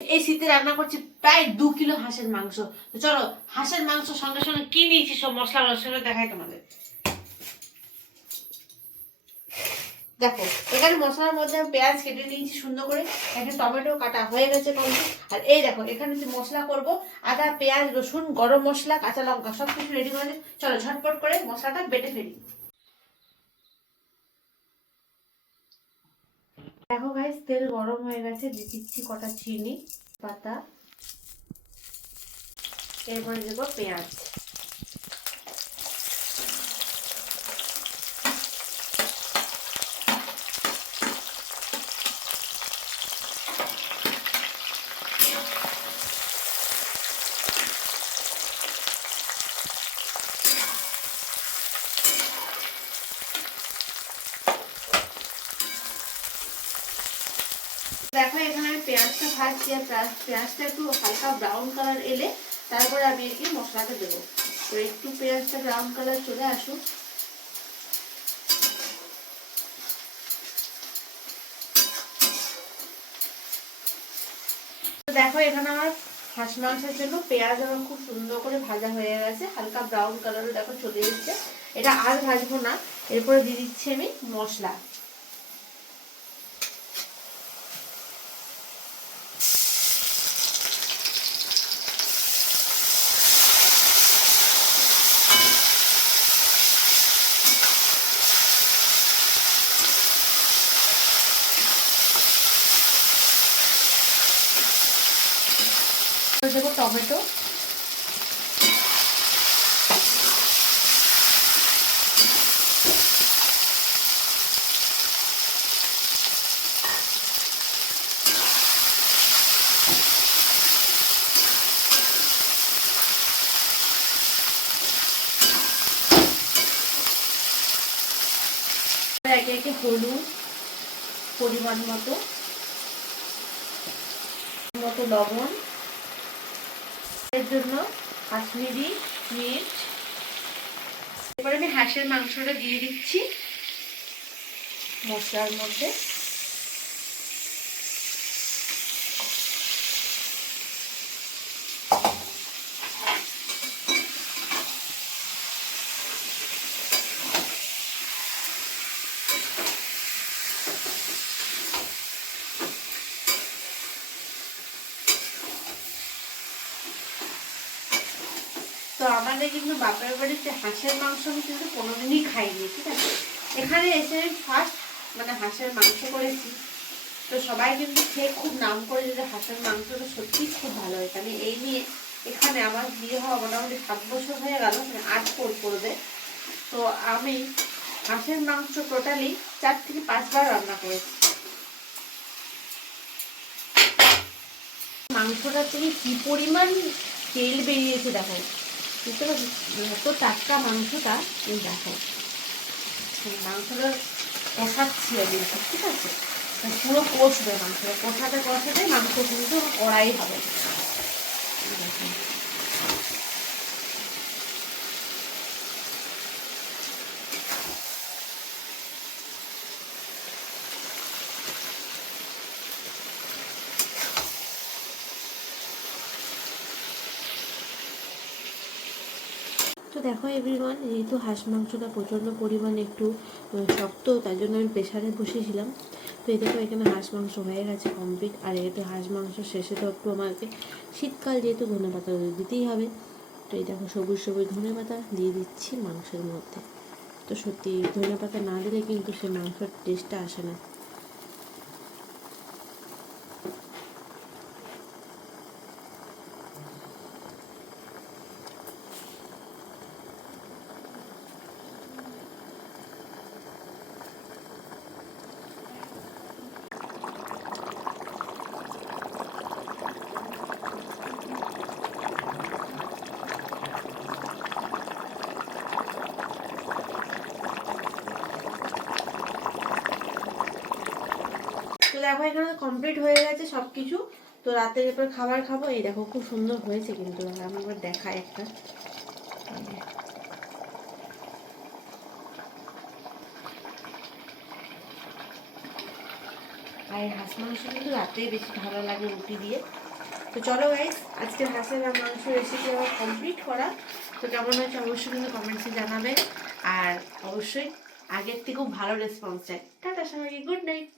এই শীতে রান্না করছি প্রায় 2 কিলো হাঁসের মাংস। তো চলো হাঁসের মাংস সঙ্গে সঙ্গে কি নিয়েছি সব মশলা সেটা দেখাই তোমাদের। দেখো এখানে মশলার মধ্যে আমি পেঁয়াজ কেটে নিয়েছি সুন্দর করে, এখানে টমেটো কাটা হয়ে গেছে কমপ্লিট। আর এই দেখো এখানে যে মশলা করব, আদা পেঁয়াজ রসুন গরম মশলা কাঁচা লঙ্কা সব কিছু রেডি করে। চলো ঝটপট করে মশলাটা বেটে ফেলি। দেখো গাইস তেল গরম হয়ে গেছে, দিয়ে দিচ্ছি কটা চিনি পাতা, এরপরে দেবো পেঁয়াজ। দেখো এখানে আমি পেঁয়াজটা ভাজছি, আর পেঁয়াজটা একটু হালকা ব্রাউন কালার এলে তারপরে আমি এর মশলাটা দেবো। তো একটু পেঁয়াজটা ব্রাউন কালার চলে আসুক। দেখো এখানে আমার হাঁস মাংসের জন্য পেঁয়াজ আমার খুব সুন্দর করে ভাজা হয়ে গেছে, হালকা ব্রাউন কালারও দেখো চলে এসেছে। এটা আর ভাজবো না, এরপরে দিয়ে দিচ্ছি আমি মশলা। দেবো টমেটো, একে একে হলুদ পরিমাণ মতো লবণ, এর জন্য কাশ্মীরি মির্চ। এরপরে আমি হাঁসের মাংসটা দিয়ে দিচ্ছি মশলার মধ্যে। তো আমাদের কিন্তু বাপের বাড়িতে হাঁসের মাংস আমি কিন্তু কোনোদিনই খাইনি, ঠিক আছে। এখানে এসে আমি ফার্স্ট মানে হাঁসের মাংস করেছি। তো সবাই কিন্তু খেয়ে খুব নাম করে যে হাঁসের মাংসটা সত্যিই খুব ভালো হয়। আমি এই নিয়ে এখানে আমার বিয়ে হওয়া মোটামুটি 7 বছর হয়ে গেল, মানে 8 করবে। তো আমি হাঁসের মাংস টোটালি 4 থেকে 5 বার রান্না করেছি। মাংসটা থেকে কি পরিমাণ তেল বেরিয়েছে দেখো, বুঝতে পারছি। এত টাটকা মাংসটা দেখো, মাংসটা কষাচ্ছি আমি, ঠিক আছে। পুরো কষবে মাংসটা, কষাতে কষাতে মাংস কিন্তু কড়াই হবে। তো দেখো এভরিওয়ান, যেহেতু হাঁস মাংসটা প্রচণ্ড পরিমাণে একটু শক্ত, তার জন্য আমি প্রেশারে বসিয়েছিলাম। তো এই দেখো এখানে হাঁস মাংস হয়ে গেছে কমপ্লিট। আর এটা হাঁস মাংস শেষে তো একটু আমাকে শীতকাল যেহেতু ধনেপাতা দিতেই হবে। তো এই দেখো সবুজ সবুজ ধনেপাতা দিয়ে দিচ্ছি মাংসের মধ্যে। তো সত্যি ধনেপাতা না দিলে কিন্তু সে মাংসের টেস্টটা আসে না। তো দেখো এখানে কমপ্লিট হয়ে গেছে সব কিছু। তো রাতের এরপর খাবার খাবো। এই দেখো খুব সুন্দর হয়েছে কিন্তু, আমি একবার দেখাই একটা। আর হাঁস মাংস কিন্তু রাতেই বেশি ভালো লাগে রুটি দিয়ে। তো চলো গাইস, আজকের হাঁসের মাংস রেসিপি আমার কমপ্লিট করা। তো কেমন হয়েছে অবশ্যই কিন্তু কমেন্টসে জানাবে, আর অবশ্যই আগের থেকেও ভালো রেসপন্স চাই। টাটা সবাইকে, গুড নাইট।